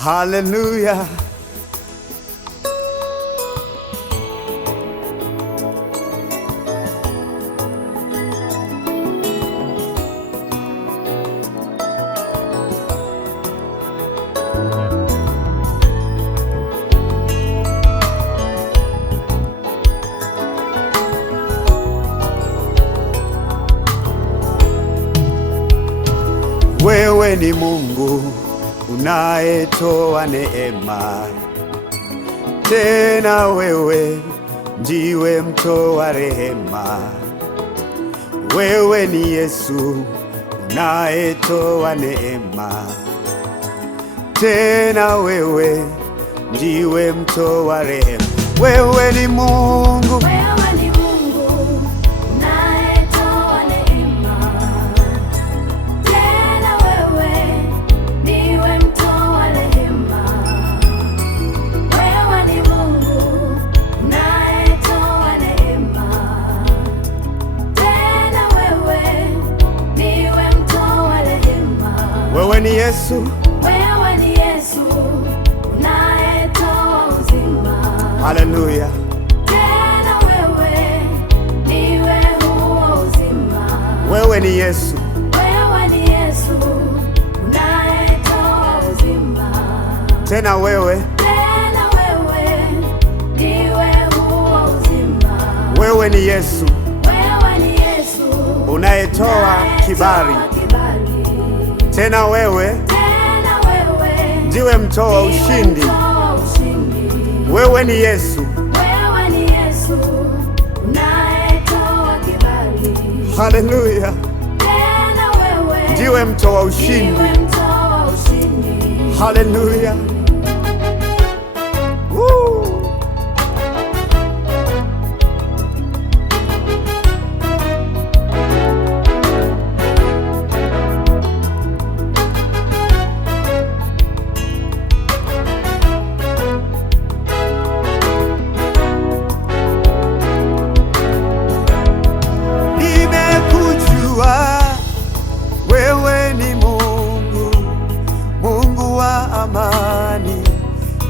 Haleluya. Wewe ni Mungu unayetoa neema, tena wewe ndiwe mtoa rehema. Wewe ni Yesu unayetoa neema, tena wewe ndiwe mtoa rehema. Wewe ni Mungu, wewe ni Yesu, wewe ni Yesu unayetoa uzima. haleluya. Tena wewe ndiwe huo uzima. Wewe ni Yesu, wewe ni Yesu unayetoa uzima. tena wewe ndiwe huo uzima. wewe ni Yesu, wewe ni Yesu unayetoa kibali, tena wewe ndiwe mtoa ushindi. Wewe ni Yesu, unayetoa kibali, haleluya, ndiwe mtoa ushindi, haleluya.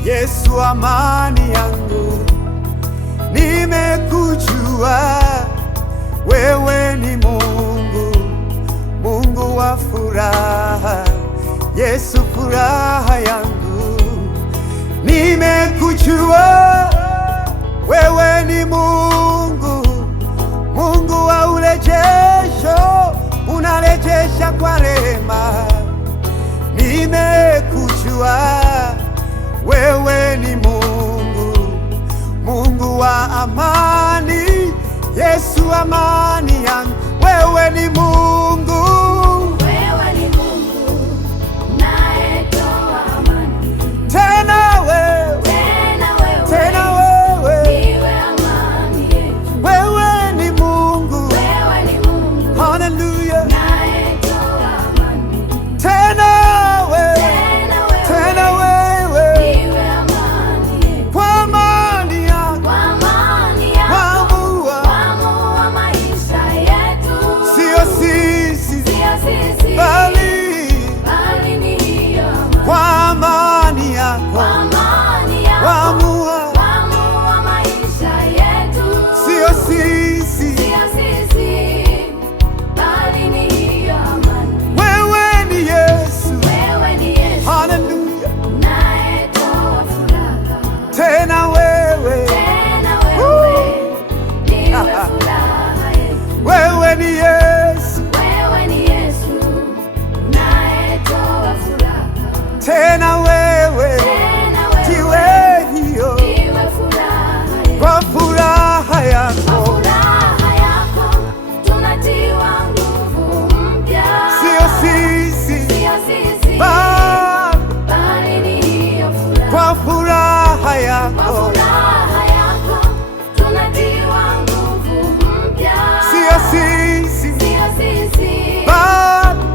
Yesu, amani yangu, nimekujua wewe ni Mungu, Mungu wa furaha. Yesu, furaha yangu, nimekujua wewe ni Mungu, Mungu wa urejesho, unarejesha kwa rehema. Nimekujua wewe ni Mungu, Mungu wa amani. Yesu, amani yangu, wewe ni Mungu, wewe ni Mungu unayetoa amani. tena wewe ndiwe amani yetu. wewe ni Mungu, haleluya, unayetoa amani. tena tena wewe ndiwe hiyo, kwa furaha yako tunatiwa nguvu mpya. Sio sisi bali ni hiyo furaha. Kwa furaha yako tunatiwa nguvu mpya. Sio sisi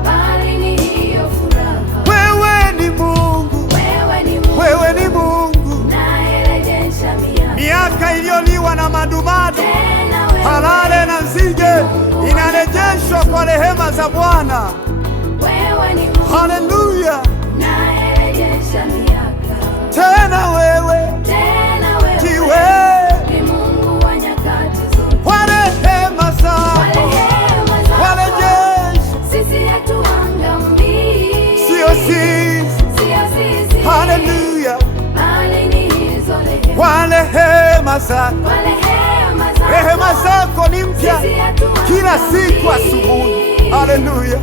bali ni hiyo furaha. Wewe ni Mungu, wewe ni Mungu miaka iliyoliwa na madumadu, halale na nzige inarejeshwa kwa rehema za Bwana. Haleluya. sisi. Haleluya, kwa rehema zako. Rehema zako ni mpya kila siku asubuhi. Haleluya.